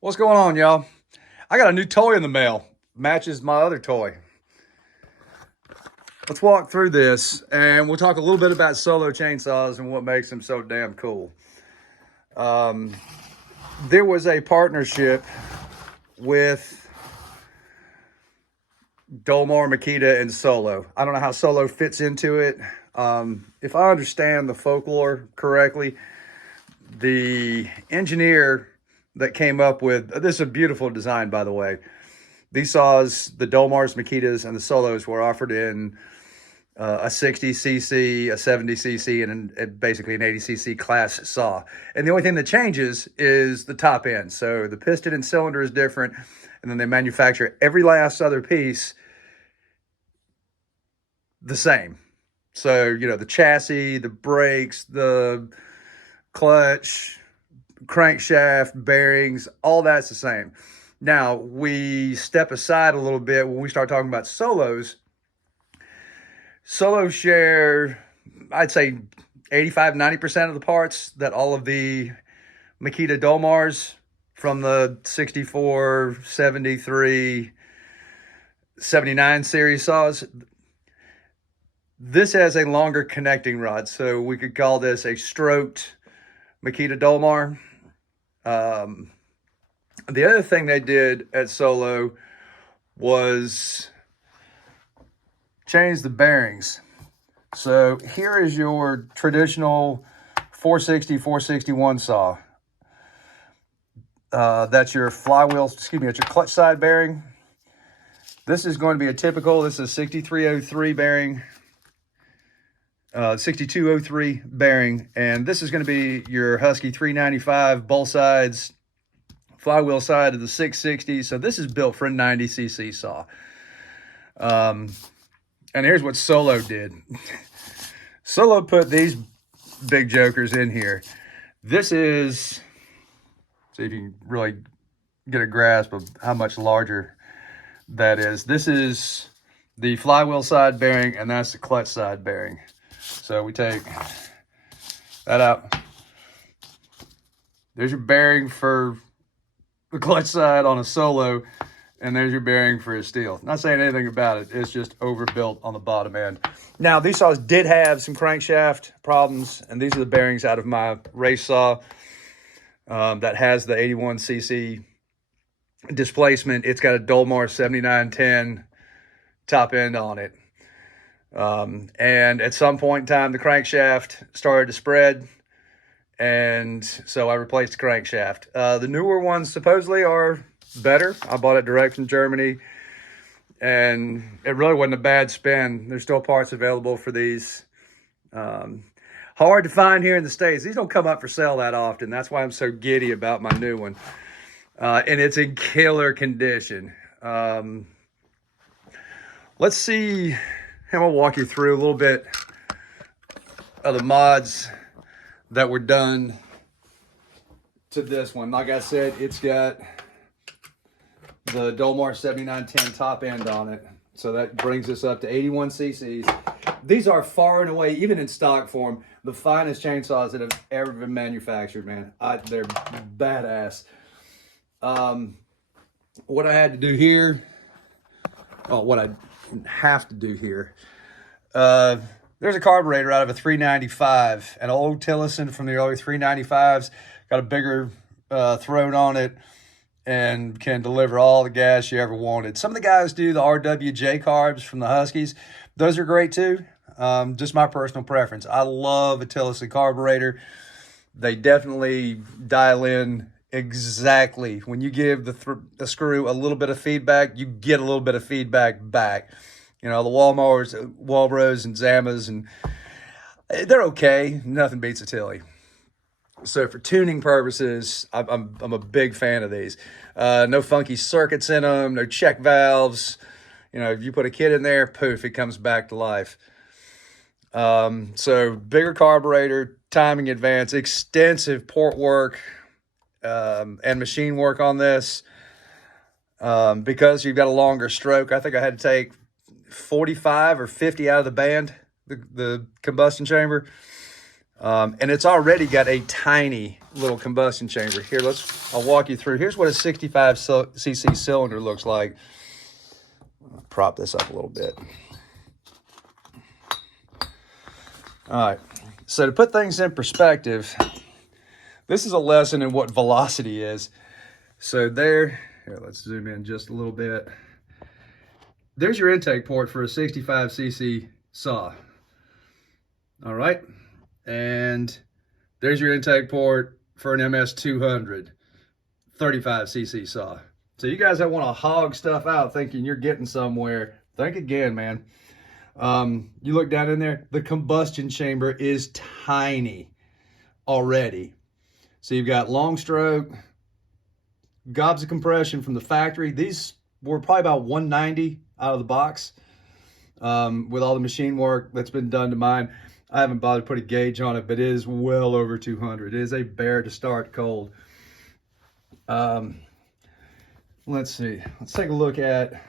What's going on, y'all? I got a new toy in the mail. Matches my other toy. Let's walk through this and we'll talk a little bit about solo chainsaws and what makes them so damn cool. There was a partnership with Dolmar, Makita, and Solo. I don't know how Solo fits into it. If I understand the folklore correctly, the engineer that came up with this is a beautiful design, by the way. These saws, the Dolmars, Makitas, and the Solos were offered in a 60cc, a 70cc, and basically an 80cc class saw. And the only thing that changes is the top end. So the piston and cylinder is different, and then they manufacture every last other piece the same. So, you know, the chassis, the brakes, the clutch, crankshaft, bearings, all that's the same. Now, we step aside a little bit when we start talking about Solos. Solos share, I'd say, 85-90% of the parts that all of the Makita Dolmars from the 64, 73, 79 series saws. This has a longer connecting rod, so we could call this a stroked Makita Dolmar. The other thing they did at Solo was change the bearings. So here is your traditional 460, 461 saw. That's your flywheel, it's your clutch side bearing. This is going to be a typical, this is 6303 bearing, 6203 bearing, and this is going to be your Husky 395, both sides, flywheel side of the 660. So this is built for a 90cc saw. And here's what Solo did. Solo put these big jokers in here. This is, see if you can really get a grasp of how much larger that is. This is the flywheel side bearing, and that's the clutch side bearing. So we take that out. There's your bearing for the clutch side on a Solo, and there's your bearing for a steel. Not saying anything about it. It's just overbuilt on the bottom end. Now, these saws did have some crankshaft problems, and these are the bearings out of my race saw that has the 81cc displacement. It's got a Dolmar 7910 top end on it. And at some point in time, the crankshaft started to spread, and so I replaced the crankshaft. The newer ones supposedly are better. I bought it direct from Germany, and it really wasn't a bad spend. There's still parts available for these. Hard to find here in the States. These don't come up for sale that often. That's why I'm so giddy about my new one. And it's in killer condition. Let's see, and I'll walk you through a little bit of the mods that were done to this one. Like I said, it's got the Dolmar 7910 top end on it. So that brings us up to 81 cc's. These are far and away, even in stock form, the finest chainsaws that have ever been manufactured, man. They're badass. What I had to do here, what I have to do here, there's a carburetor out of a 395, an old Tillotson from the early 395s, got a bigger throat on it, and can deliver all the gas you ever wanted. Some of the guys do the RWJ carbs from the Huskies. Those are great too. Just my personal preference. I love a Tillotson carburetor. They definitely dial in exactly. When you give the screw a little bit of feedback, you get a little bit of feedback back. You know, the Walbros and Zamas, and they're okay. Nothing beats a Tilly. So for tuning purposes, I'm a big fan of these. No funky circuits in them, no check valves. You know, if you put a kid in there, poof, it comes back to life. So bigger carburetor, timing advance, extensive port work and machine work on this. Because you've got a longer stroke, I think I had to take 45 or 50 out of the band, the combustion chamber. And it's already got a tiny little combustion chamber. Here, I'll walk you through. Here's what a 65cc cylinder looks like. I'll prop this up a little bit. All right, so to put things in perspective, this is a lesson in what velocity is. So here, let's zoom in just a little bit. There's your intake port for a 65cc saw. All right, and there's your intake port for an MS200 35cc saw. So you guys that want to hog stuff out thinking you're getting somewhere, think again, man. You look down in there, the combustion chamber is tiny already. So you've got long stroke, gobs of compression from the factory. These were probably about 190 out of the box with all the machine work that's been done to mine. I haven't bothered to put a gauge on it, but it is well over 200. It is a bear to start cold. Let's see. Let's take a look at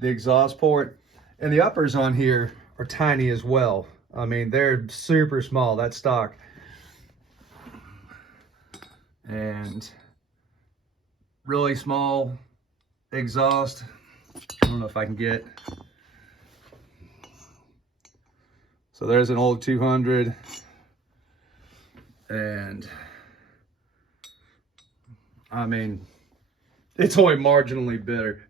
the exhaust port. And the uppers on here are tiny as well. I mean, they're super small. That's stock. And really small exhaust. I don't know if I can get. So there's an old 200. And I mean, it's only marginally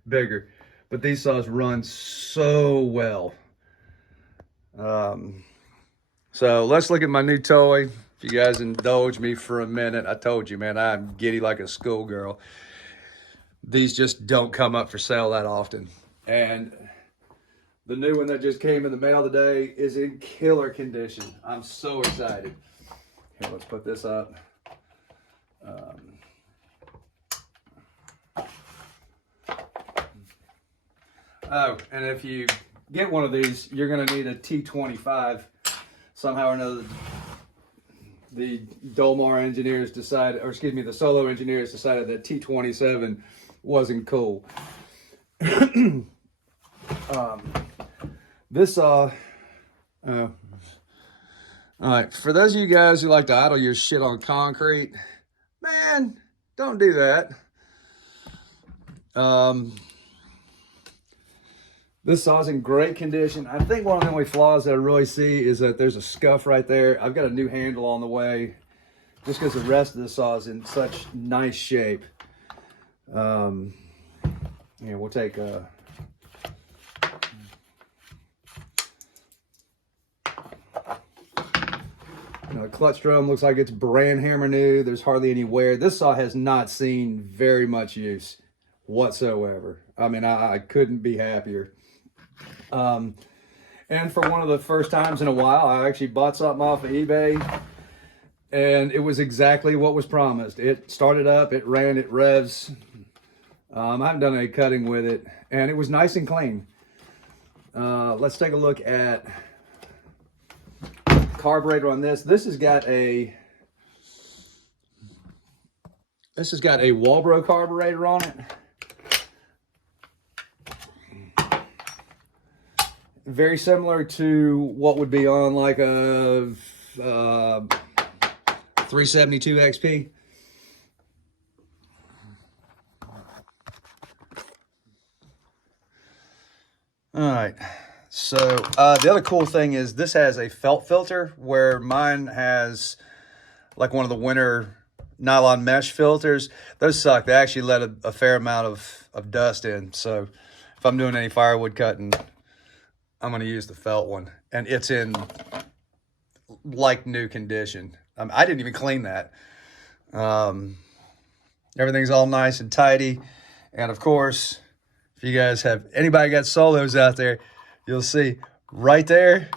bigger. But these saws run so well. So let's look at my new toy. If you guys indulge me for a minute, I told you, man, I'm giddy like a schoolgirl. These just don't come up for sale that often. And the new one that just came in the mail today is in killer condition. I'm so excited. Here, let's put this up. Oh, and if you get one of these, you're going to need a T25. Somehow or another, the Dolmar engineers decided, or excuse me, the Solo engineers decided that T27 wasn't cool. This saw, all right, for those of you guys who like to idle your shit on concrete, man, don't do that. This saw's in great condition. I think one of the only flaws that I really see is that there's a scuff right there. I've got a new handle on the way just because the rest of the saw is in such nice shape. Yeah, we'll take a... The clutch drum looks like it's brand hammer new. There's hardly any wear. This saw has not seen very much use whatsoever. I mean, I couldn't be happier. And for one of the first times in a while, I actually bought something off of eBay, and it was exactly what was promised. It started up, it ran, it revs. I haven't done any cutting with it, and it was nice and clean. Let's take a look at carburetor on this. This has got a Walbro carburetor on it. Very similar to what would be on like a 372 XP. All right. So the other cool thing is this has a felt filter where mine has like one of the winter nylon mesh filters. Those suck. They actually let a fair amount of dust in. So if I'm doing any firewood cutting, I'm going to use the felt one, and it's in like new condition. I didn't even clean that. Everything's all nice and tidy. And of course, if you guys have anybody got Solos out there, you'll see right there,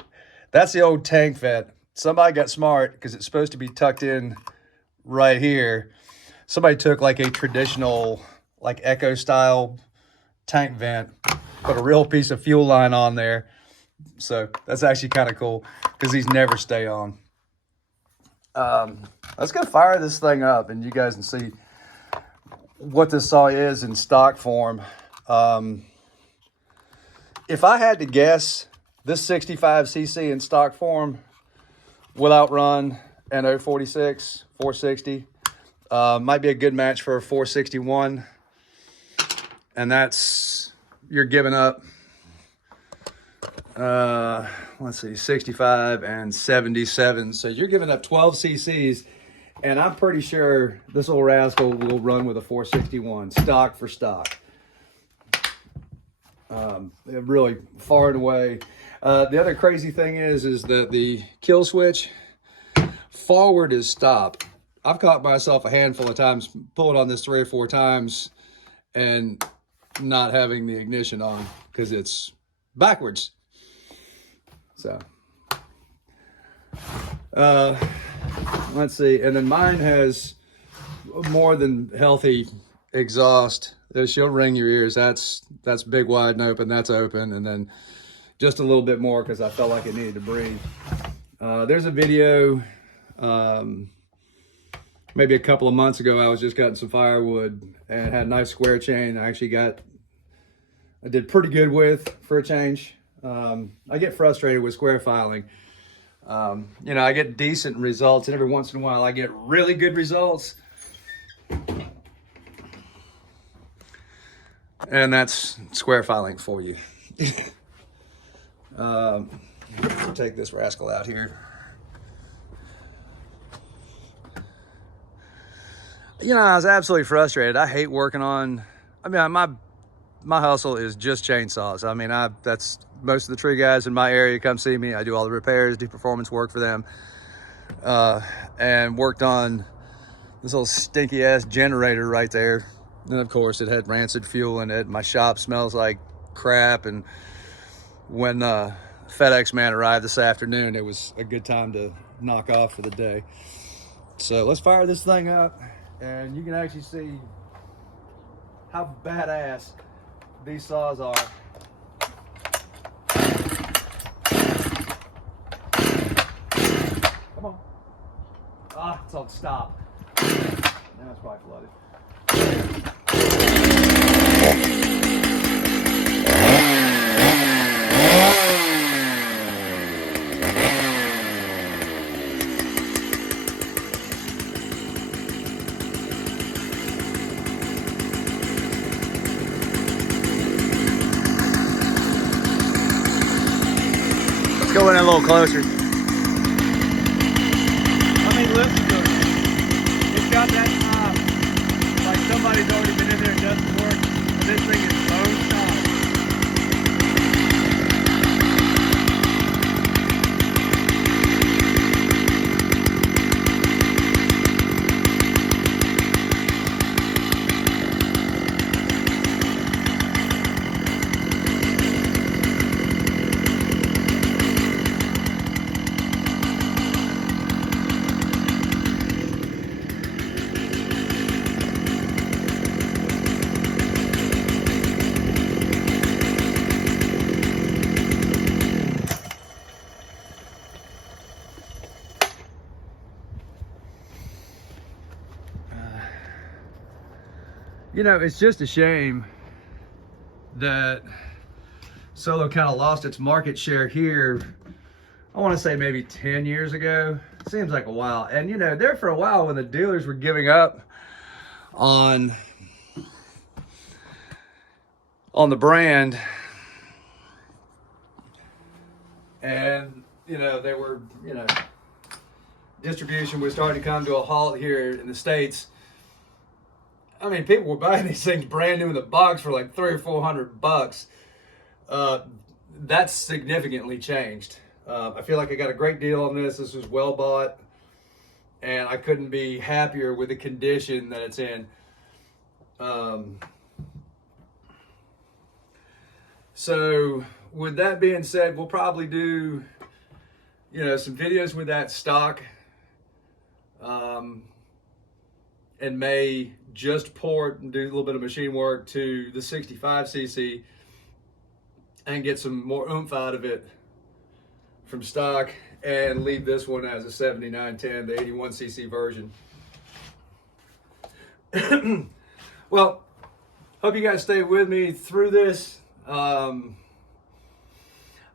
that's the old tank vent. Somebody got smart because it's supposed to be tucked in right here. Somebody took like a traditional, like Echo style tank vent, put a real piece of fuel line on there. So that's actually kind of cool because these never stay on. Let's go fire this thing up and you guys can see what this saw is in stock form. If I had to guess, this 65cc in stock form without run and 046, 460. Might be a good match for a 461. And that's, you're giving up, let's see, 65 and 77. So you're giving up 12 cc's. And I'm pretty sure this little rascal will run with a 461, stock for stock. Really far and away. The other crazy thing is that the kill switch forward is stop. I've caught myself a handful of times pulling on this 3 or 4 times and not having the ignition on because it's backwards. So, let's see. And then mine has more than healthy exhaust. She'll ring your ears. That's big, wide, and open. That's open. And then just a little bit more because I felt like it needed to breathe. There's a video, maybe a couple of months ago. I was just cutting some firewood and had a nice square chain. I did pretty good with for a change. I get frustrated with square filing. You know, I get decent results, and every once in a while I get really good results. And that's square filing for you. Take this rascal out here. You know, I was absolutely frustrated. I hate working on, I mean, my hustle is just chainsaws. I mean, that's most of the tree guys in my area come see me. I do all the repairs, do performance work for them. And worked on this little stinky ass generator right there. And of course it had rancid fuel in it. My shop smells like crap. And when FedEx man arrived this afternoon, it was a good time to knock off for the day. So let's fire this thing up and you can actually see how badass these saws are. Come on. Ah, it's on stop. Now it's probably flooded. Let's go in a little closer. I mean, listen to it. It's got that top. Like somebody's already been in there and done some work. And this thing is bone top. You know, it's just a shame that Solo kind of lost its market share here. I want to say maybe 10 years ago. Seems like a while. And you know, there for a while when the dealers were giving up on the brand, and you know, they were, you know, distribution was starting to come to a halt here in the States. I mean, people were buying these things brand new in the box for like $300 or $400. That's significantly changed. I feel like I got a great deal on this. This was well bought, and I couldn't be happier with the condition that it's in. So with that being said, we'll probably do, you know, some videos with that stock. And may just port and do a little bit of machine work to the 65cc and get some more oomph out of it from stock, and leave this one as a 7910, the 81cc version. Well, hope you guys stay with me through this. And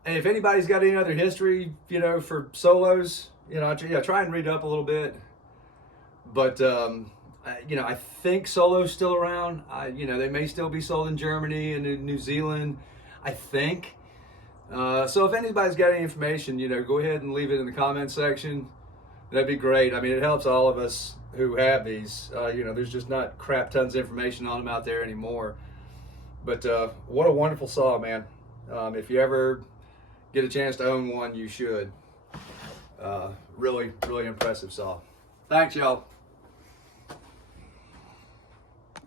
if anybody's got any other history, you know, for solos, you know, try and read up a little bit. But you know, I think Solo's still around. You know, they may still be sold in Germany and in New Zealand, I think. So if anybody's got any information, you know, go ahead and leave it in the comment section. That'd be great. I mean, it helps all of us who have these. You know, there's just not crap tons of information on them out there anymore. But what a wonderful saw, man. If you ever get a chance to own one, you should. Really, really impressive saw. Thanks, y'all.